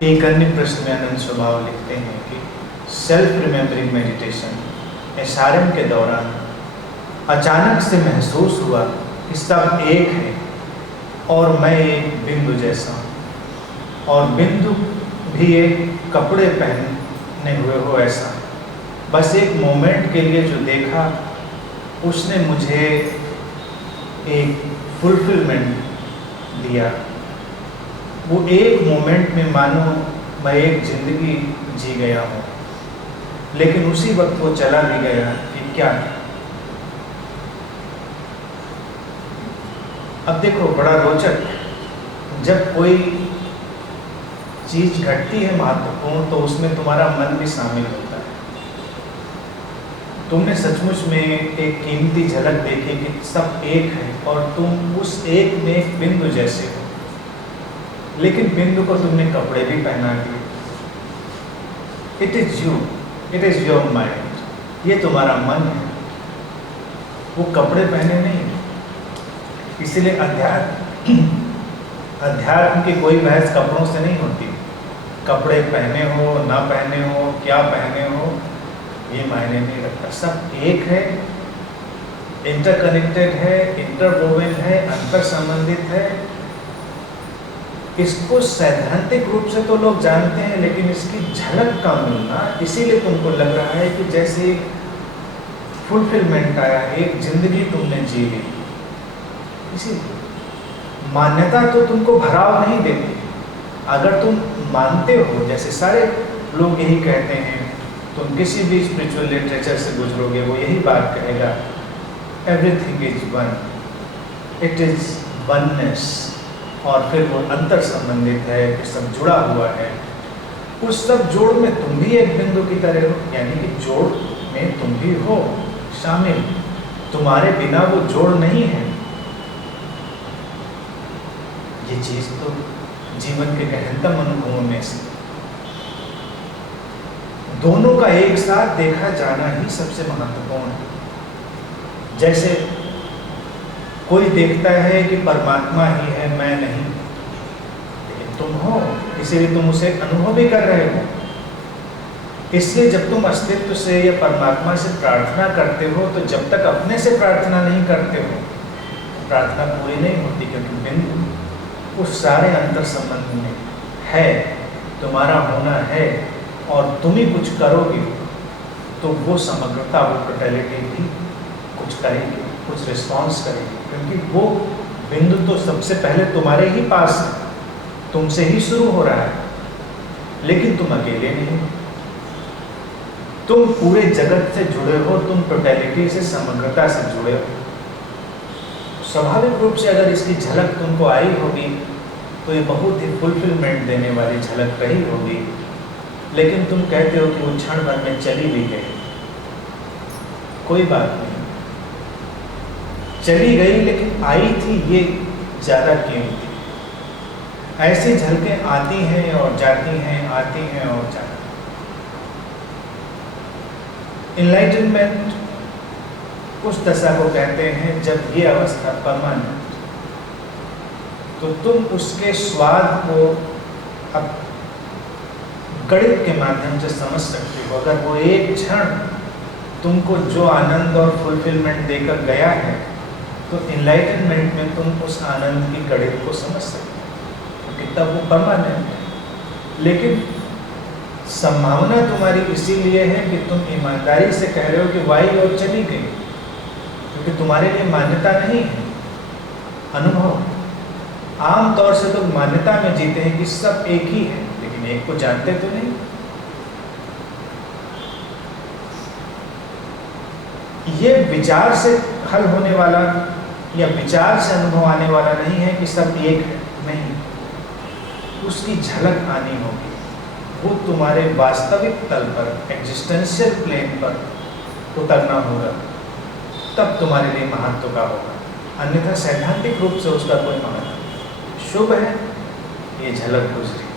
एक अन्य प्रश्न में आनंद स्वभाव लिखते हैं कि सेल्फ रिमेम्बरिंग मेडिटेशन एसआरएम के दौरान अचानक से महसूस हुआ कि सब एक है और मैं एक बिंदु जैसा हूँ और बिंदु भी एक कपड़े पहने हुए हो ऐसा। बस एक मोमेंट के लिए जो देखा उसने मुझे एक फुलफिलमेंट दिया। वो एक मोमेंट में मानो मैं एक ज़िंदगी जी गया हूँ, लेकिन उसी वक्त वो चला भी गया कि क्या। अब देखो बड़ा रोचक, जब कोई चीज़ घटती है महत्वपूर्ण तो उसमें तुम्हारा मन भी शामिल होता है। तुमने सचमुच में एक कीमती झलक देखी कि सब एक है और तुम उस एक में एक बिंदु जैसे हो, लेकिन बिंदु को तुमने कपड़े भी पहना दिए। It is you, it is your mind, ये तुम्हारा मन है, वो कपड़े पहने नहीं। इसीलिए अध्यात्म की कोई बहस कपड़ों से नहीं होती। कपड़े पहने हो ना पहने हो, क्या पहने हो, ये मायने नहीं रखता। सब एक है, इंटरकनेक्टेड है, इंटरवोवेन है, अंतर संबंधित है। इसको सैद्धांतिक रूप से तो लोग जानते हैं, लेकिन इसकी झलक का मिलना, इसीलिए तुमको लग रहा है कि जैसे फुलफिलमेंट आया, एक जिंदगी तुमने जी ली। इसी मान्यता तो तुमको भराव नहीं देती। अगर तुम मानते हो, जैसे सारे लोग यही कहते हैं, तुम किसी भी स्पिरिचुअल लिटरेचर से गुजरोगे वो यही बात कहेगा, everything is one, it is oneness. और फिर वो अंतर संबंधित है, कि सब जुड़ा हुआ है। उस सब जोड़ में तुम भी एक बिंदु की तरह हो, यानी कि जोड़ में तुम भी हो शामिल। तुम्हारे बिना वो जोड़ नहीं है। ये चीज तो जीवन के गहनतम अनुभवों में से दोनों का एक साथ देखा जाना ही सबसे महत्वपूर्ण है। जैसे कोई देखता है कि परमात्मा ही है, मैं नहीं, लेकिन तुम हो, इसीलिए तुम उसे अनुभव भी कर रहे हो। इसलिए जब तुम अस्तित्व से या परमात्मा से प्रार्थना करते हो, तो जब तक अपने से प्रार्थना नहीं करते हो, प्रार्थना पूरी नहीं होती, क्योंकि बिंदु उस सारे अंतर संबंध में है, तुम्हारा होना है, और तुम ही कुछ करोगे तो वो समग्रता, वो टोटलिटी भी कुछ करेगी, कुछ रिस्पॉन्स करेगी। क्योंकि वो बिंदु तो सबसे पहले तुम्हारे ही पास है, तुमसे ही शुरू हो रहा है, लेकिन तुम अकेले नहीं हो। तुम पूरे जगत से जुड़े हो, तुम टोटलिटी से, समग्रता से जुड़े हो। स्वाभाविक रूप से अगर इसकी झलक तुमको आई होगी तो ये बहुत ही फुलफिलमेंट देने वाली झलक रही होगी। लेकिन तुम कहते हो कि वो क्षण भर में चली भी गई। कोई बात नहीं, चली गई, लेकिन आई थी, ये ज़्यादा कीमती। ऐसी झलकें आती हैं और जाती हैं, आती हैं और जाती हैं। इनलाइटनमेंट उस दशा को कहते हैं जब ये अवस्था परमानेंट, तो तुम उसके स्वाद को अब गणित के माध्यम से समझ सकते हो। अगर वो एक क्षण तुमको जो आनंद और फुलफिलमेंट देकर गया है, तो इनलाइटनमेंट में तुम उस आनंद की गणित को समझ सकते हो, क्योंकि तब वो परमानेंट है। लेकिन संभावना तुम्हारी इसीलिए है कि तुम ईमानदारी से कह रहे हो कि वाई और चली गई, क्योंकि तुम्हारे लिए मान्यता नहीं है, अनुभव। आम तौर से लोग मान्यता में जीते हैं कि सब एक ही है, लेकिन एक को जानते तो नहीं। ये विचार से हल होने वाला या विचार से अनुभव आने वाला नहीं है कि सब एक है, नहीं। उसकी झलक आनी होगी, वो तुम्हारे वास्तविक तल पर, एग्जिस्टेंशियल प्लेन पर उतरना होगा, तब तुम्हारे लिए महत्व का होगा। अन्यथा सैद्धांतिक रूप से उसका कोई महत्व। शुभ है ये झलक गुजरी।